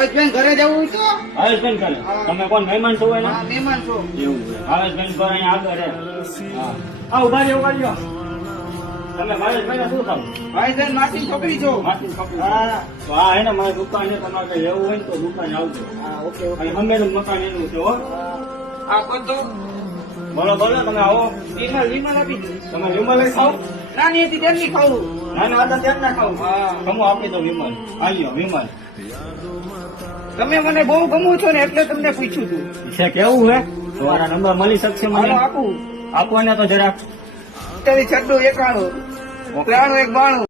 ભાવેશભાઈ ઘરે જવું તો ભાવેશભાઈ કરે તમે કોણ મહેમાન છો એના હા, મહેમાન છો. એવું છે ભાવેશભાઈ ઘર અહીંયા આગળ રહે હા આ ઉભા રહ્યો તમે ભાવેશભાઈ શું થાવ ભાવેશભાઈ માસી છોકરી છો. માસી છોકરી હા તો આ હે ને મારી દુકાન છે તમારે કઈ લેવું હોય ને તો દુકાને આવજો હા, ઓકે ઓકે. અને હમેનું મકાન એનું છે હો આ બધું બોલો બોલો તમે આવો લીમા આપી દો. તમે વિમલ લઈ ખાવ નાની હતી તેમની ખાવું. ના ના આ ત્યાં ના ખાવ હા. કમો આપી દો વિમલ આલ્યો વિમલ તમે મને બહુ ગમો છો ને એટલે તમને પૂછ્યું હતું. છે કેવું હે તમારા નંબર મળી શકશે મને હાલો આપું. આપો ને તો જરાક 26 91 93 92